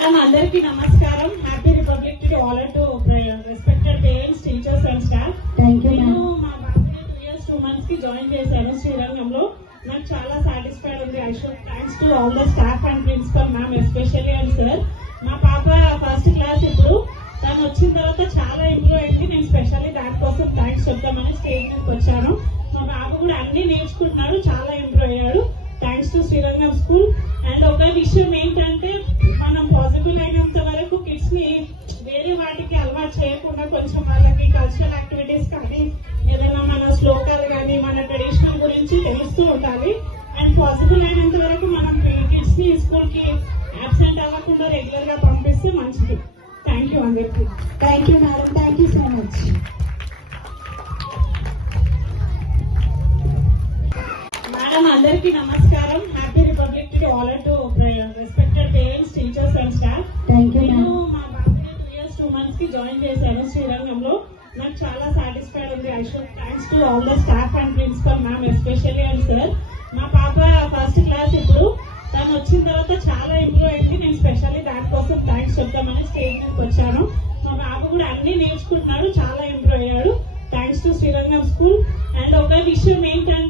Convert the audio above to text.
Madam అందరికీ నమస్కారం. Happy republic day all to respected parents, teachers and staff. నేను మా బాబుని 2 years 2 months కి జాయిన్ చేశాను శ్రీరంగంలో. నాకు చాలా సాటిస్ఫైడ్ ఉంది. I should thanks to all the staff and principal ma'am especially and sir. మా పాప ఫస్ట్ క్లాస్ ఇప్పుడు. తను వచ్చిన తర్వాత చాలా ఇంప్రూవ్ అయింది. నేను స్పెషల్లీ దానికోసం థ్యాంక్స్ చెప్తామని స్టేజ్ మీదకి వచ్చాను. మా బాబు కూడా అన్ని నేర్చుకుంటున్నాడు, చాలా ఇంప్రూవ్ అయ్యాడు. Thanks to Srirangam school. And ఒక విషయం ఏంటంటే, మనం పాసిబుల్ అయినంత వరకు కిడ్స్ ని వేరే వాటికి అలవాటు చేయకుండా కొంచెం వాళ్ళకి కల్చరల్ యాక్టివిటీస్ కానీ ఏదైనా మన శ్లోకాలు కానీ మన ట్రెడిషనల్ గురించి తెలుస్తూ ఉండాలి. అండ్ పాసిబుల్ అయినంత వరకు మనం కిడ్స్ ని స్కూల్ కి అబ్సెంట్ అవ్వకుండా రెగ్యులర్ గా పంపిస్తే మంచిది. థ్యాంక్ యూ అందరికీ. Thank you madam, thank you so much. Madam అందరికీ నమస్కారం. Happy republic day all to respected parents, teachers and staff. నేను మా బాబుని 2 years 2 months కి జాయిన్ చేశాను శ్రీరంగంలో. నాకు చాలా సాటిస్ఫైడ్ ఉంది. I should thanks to all the staff and principal ma'am especially and sir. మా పాప ఫస్ట్ క్లాస్ ఇప్పుడు. తను వచ్చిన తర్వాత చాలా ఇంప్రూవ్ అయింది. నేను స్పెషల్లీ దానికోసం థ్యాంక్స్ చెప్తామని స్టేజ్ మీదకి వచ్చాను. మా బాబు కూడా అన్ని నేర్చుకుంటున్నాడు, చాలా ఇంప్రూవ్ అయ్యాడు. Thanks to Srirangam school. And ఒక విషయం ఏంటంటే,